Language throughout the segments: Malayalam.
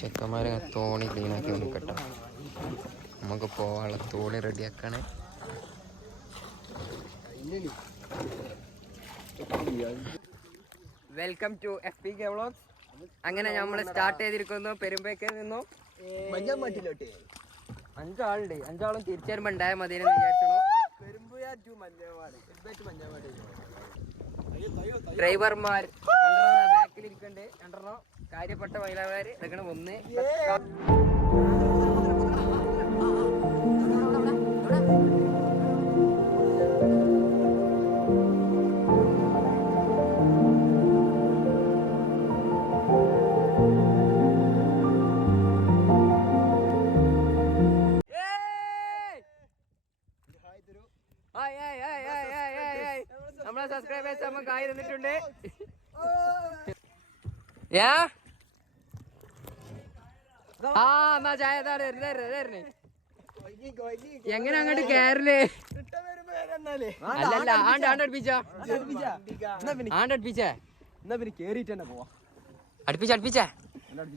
ചെക്കന്മാരെ തോണി ക്ലീനാക്കി കൊടുക്കട്ടെ. നമുക്ക് പോവാനുള്ള തോണി റെഡിയാക്കണേ. Welcome to FPK vlogs. അങ്ങനെ നമ്മൾ സ്റ്റാർട്ട് ചെയ്തിരിക്കുന്നു പെരുമ്പേക്കിൽ നിന്നും മഞ്ഞാമാട്ടിലോട്ട്. 5 ആളുണ്ട്. 5 ആളും തിരിച്ചു വരുമ്പോൾ ഉണ്ടായാൽ മതി എന്ന് വിചാരിച്ചോ. ഡ്രൈവർമാർ ബാക്കിലിരിക്കണ്ട്. 2 കാര്യപ്പെട്ട മഹിളമാര് ഇതൊക്കെ 1 നമ്മളെ സബ്സ്ക്രൈബേഴ്സ് നമുക്ക് ആയി തന്നിട്ടുണ്ട്. എന്നാ ചായ എങ്ങനെ അങ്ങോട്ട് കേറല്? അല്ലല്ല അടുപ്പിച്ച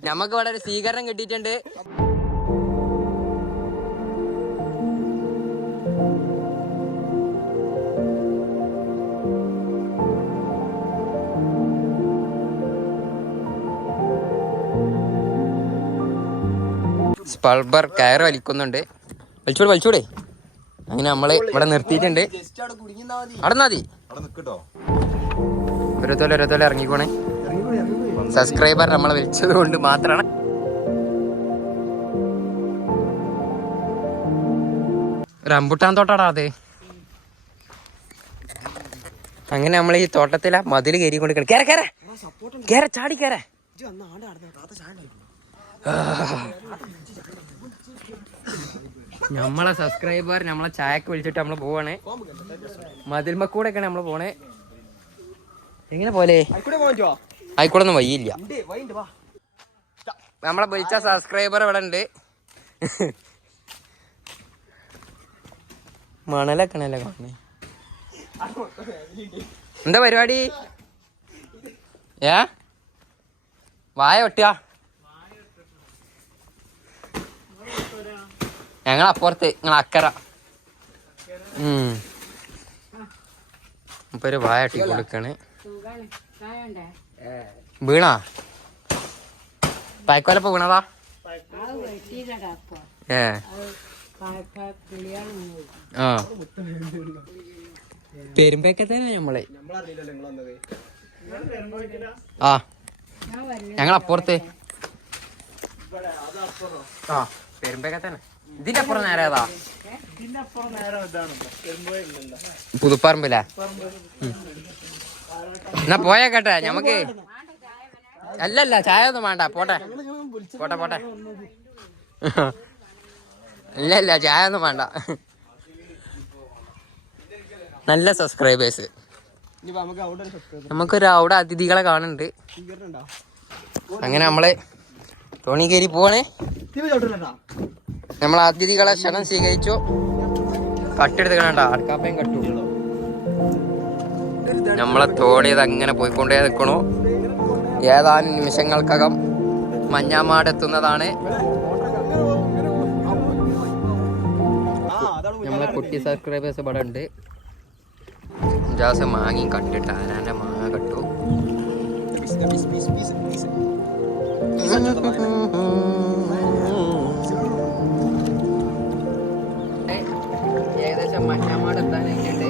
നമ്മക്ക് ഇവിടെ ഒരു സ്വീകരണം കിട്ടിയിട്ടുണ്ട്. സ്പൾബർ കയറ് വലിക്കുന്നുണ്ട്. വലിച്ചൂടെ. അങ്ങനെ നമ്മള് ഇവിടെ നിർത്തിയിട്ടുണ്ട്. അവിടെ മതി. ഓരോത്തോലെ ഇറങ്ങിക്കോണേ. സബ്സ്ക്രൈബർ നമ്മളെ വിളിച്ചത് കൊണ്ട് മാത്രമാണ്. റംബുട്ടാൻ തോട്ടാടാ അത്. അങ്ങനെ നമ്മൾ ഈ തോട്ടത്തില മതില് കയറിക്കൊണ്ട് കേര ചാടി കേര. നമ്മളെ സബ്സ്ക്രൈബർ നമ്മളെ ചായക്ക് വിളിച്ചിട്ട് നമ്മള് പോവാണ്. മതിൽമക്കൂടെ ഒക്കെയാണ് നമ്മള് പോണേ. എങ്ങനെ പോലെ ആയിക്കൂടെ ഒന്നും വയ്യില്ല. നമ്മളെ വിളിച്ച സബ്സ്ക്രൈബർ ഇവിടെ ഉണ്ട്. മണലൊക്കെയാണല്ലേ കാണേ. എന്താ പരിപാടി? വായ വെട്ടുക. ഞങ്ങളപ്പുറത്ത് നിങ്ങളക്കര ഇപ്പൊ ഒരു വായ അട്ടി കൊടുക്കാണ്. വീണാ പായ്ക്കോലപ്പ വീണതാ. പെരുമ്പേക്കെ തന്നെ നമ്മളെ. ഞങ്ങളപ്പുറത്ത് പെരുമ്പേക്കെ തന്നെ. ഇതിന്റെ അപ്പുറം നേരെ ഏതാ? പുതുപ്പറമ്പില്ലേ? എന്നാ പോയാ കേട്ടെ ഞമ്മക്ക്. അല്ലല്ല ചായ ഒന്നും വേണ്ട. പോട്ടെ. ഇല്ല ചായ ഒന്നും വേണ്ട. നല്ല സബ്സ്ക്രൈബേഴ്സ്. നമുക്കൊരു അവിടെ അതിഥികളെ കാണുന്നുണ്ട്. അങ്ങനെ നമ്മള് തോണി കയറി പോവാണേ. നമ്മൾ അതിഥികളെ ക്ഷണം സ്വീകരിച്ചു. കട്ടെടുത്ത് കാണണ്ട. അടക്കാപ്പയും കട്ടു. നമ്മളെ തോണിയത് അങ്ങനെ പോയിക്കൊണ്ടേ നിൽക്കണു. ഏതാനും നിമിഷങ്ങൾക്കകം മഞ്ഞാമാട് എത്തുന്നതാണ്. നമ്മളെ കുട്ടി സബ്സ്ക്രൈബേഴ്സ് ഇവിടെ ഉണ്ട്. 5 മാങ്ങയും കട്ടിട്ട് ആനാന്റെ മാങ്ങ കട്ടു. ഏകദേശം മഞ്ഞാമാട് എത്താനായിട്ടുണ്ട്.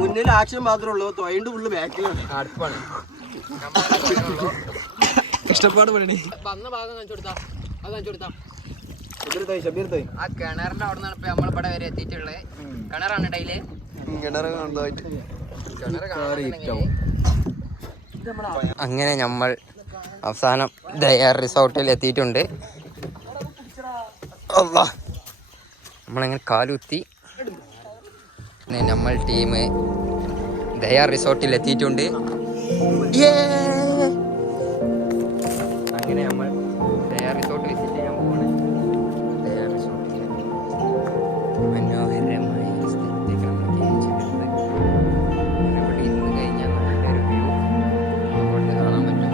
മുന്നിൽ ആക്ഷൻ മാത്രമേ ഉള്ളൂ. തൊഴിന്റെ ഉള്ളു ബാക്കിലാണ്. അടുപ്പാണ്. കഷ്ടപ്പാട് പണി. വന്ന ഭാഗം കാണിച്ചു കൊടുത്താ. ആ കിണറിന്റെ അവിടെ നിന്നാണ് ഇപ്പൊ നമ്മളിവിടെ വരെ എത്തിയിട്ടുള്ളത്. കിണറാണ് ഇടയില്. അങ്ങനെ നമ്മൾ അവസാനം ദയാർ റിസോർട്ടിൽ എത്തിയിട്ടുണ്ട്. നമ്മളങ്ങനെ കാലുത്തി. നമ്മൾ ടീം ദയാർ റിസോർട്ടിൽ എത്തിയിട്ടുണ്ട്. അങ്ങനെ നമ്മൾ ദയാർ റിസോർട്ട് വിസിറ്റ് ചെയ്യാൻ പോവാണ്. ദയാർ റിസോർട്ടിൽ മനോഹരമായ സ്ഥലത്തേക്ക് നമ്മൾ കയറ്റിയിട്ടുണ്ട്. ഇവിടെ ഇരുന്ന് കഴിഞ്ഞാൽ നല്ലൊരു വ്യൂ കൊണ്ട് കാണാൻ പറ്റും.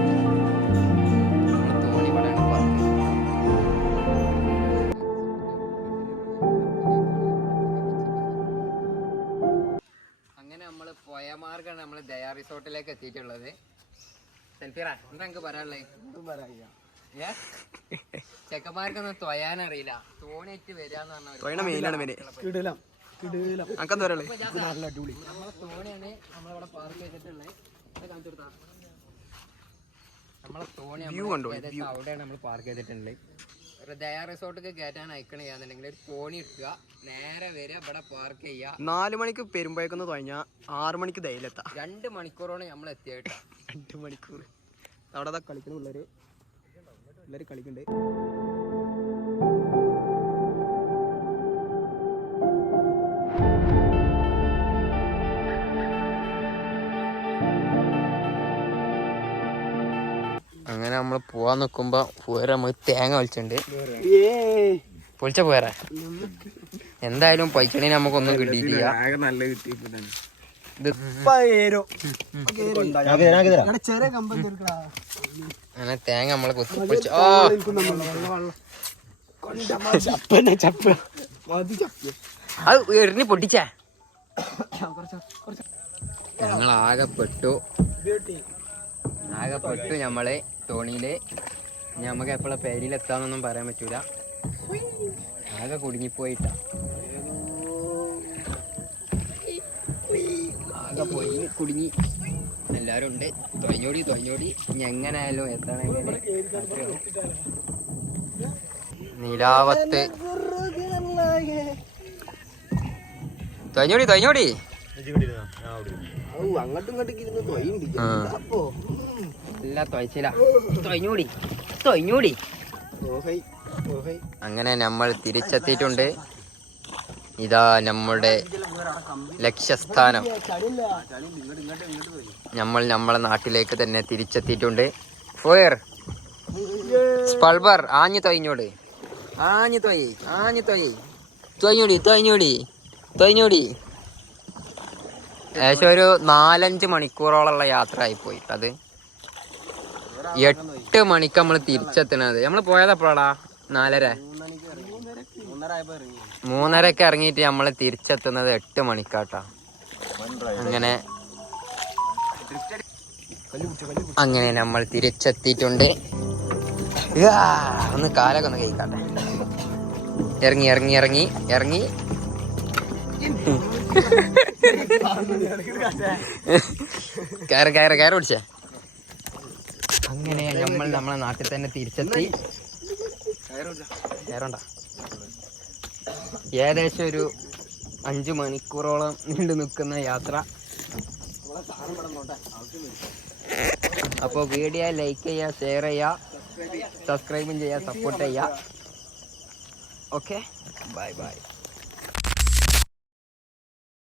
തോണി ഇവിടെയാണ് അങ്ങനെയാണ് നമ്മൾ ദയാ റിസോർട്ടിലേക്ക് എത്തിയിട്ടുള്ളത്. സെൽഫിറ എന്താ എനിക്ക് പറയാനുള്ളത്? ചെക്കന്മാർക്കൊന്നും തൊയാനറിയില്ല, തോണിയിട്ട് വരാന്ന് പറഞ്ഞ നമ്മളെ തോണിയാണ് നമ്മളിവിടെ പാർക്ക് ചെയ്തിട്ടുള്ളത്. നമ്മളെ തോണി അവിടെയാണ് നമ്മൾ പാർക്ക് ചെയ്തിട്ടുള്ളത്. ഒരു ദയാ റിസോർട്ടിക്ക് കയറ്റാൻ അയക്കണമെന്നുണ്ടെങ്കിൽ ഒരു തോണി ഇട്ടുക, നേരെ വരിക, ഇവിടെ പാർക്ക് ചെയ്യുക. 4 മണിക്ക് പെരുമ്പോഴേക്കൊന്ന് തുഴഞ്ഞാൽ 6 മണിക്ക് ധൈര്യത്താം. 2 മണിക്കൂറോടെ നമ്മൾ എത്തിയിട്ട് 2 മണിക്കൂർ അവിടെ കളിക്കുന്ന പിള്ളേര് എല്ലാവരും കളിക്കണ്ട്. അങ്ങനെ നമ്മൾ പോവാൻ നിൽക്കുമ്പോ പോരാ നമുക്ക് തേങ്ങ വലിച്ചിട്ടുണ്ട്. പൊളിച്ച പോരാ എന്തായാലും പൈക്കണി നമുക്കൊന്നും കിട്ടിയിട്ടില്ല. അങ്ങനെ തേങ്ങ നമ്മളെ കുത്തി പൊളിച്ച അത് എറിഞ്ഞ് പൊട്ടിച്ചേ. ഞങ്ങളാകെപ്പെട്ടു നമ്മള് തോണിയില്. ഞമ്മക്ക് എപ്പോഴാ പേരിലെത്താന്നൊന്നും പറയാൻ പറ്റൂല, ആകെ കുടുങ്ങിപ്പോയിട്ടാ. ആകെ പോയി കുടുങ്ങി. എല്ലാരും ഉണ്ട്. തൊഞ്ഞോടി ഇനി എങ്ങനെയായാലും എത്തണമെങ്കിൽ നിലാവത്ത് തൊഞ്ഞോടി ഇല്ല തൊയ്ച്ചില്ല. തൊഞ്ഞോടി. അങ്ങനെ നമ്മൾ തിരിച്ചെത്തിയിട്ടുണ്ട്. ഇതാ നമ്മുടെ ലക്ഷ്യസ്ഥാനം. നമ്മൾ നമ്മളെ നാട്ടിലേക്ക് തന്നെ തിരിച്ചെത്തിയിട്ടുണ്ട്. ഫയർ സ്പൾബർ ആഞ്ഞു തൊയ്ഞ്ഞോട്. തൊയ്ഞ്ഞോടി. ഏകദേശം ഒരു 4-5 മണിക്കൂറോളമുള്ള യാത്ര ആയിപ്പോയി. അത് 8 മണിക്ക് നമ്മൾ തിരിച്ചെത്തണത്. നമ്മൾ പോയതെപ്പോഴാടാ? 3:30 ഇറങ്ങിയിട്ട് നമ്മൾ തിരിച്ചെത്തുന്നത് 8 മണിക്കാട്ടാ. അങ്ങനെ നമ്മൾ തിരിച്ചെത്തിയിട്ടുണ്ട്. ഒന്ന് കാലൊക്കെ ഒന്ന് കഴിക്കാട്ടെ. ഇറങ്ങി കയറി പിടിച്ചേ. അങ്ങനെ നമ്മൾ നമ്മളെ നാട്ടിൽ തന്നെ തിരിച്ചെത്തി. ഏകദേശം ഒരു 5 മണിക്കൂറോളം നീണ്ടു നിൽക്കുന്ന യാത്ര. അപ്പോൾ വീഡിയോ ലൈക്ക് ചെയ്യുക, ഷെയർ ചെയ്യുക, സബ്സ്ക്രൈബും ചെയ്യുക, സപ്പോർട്ട് ചെയ്യുക. Okay, by.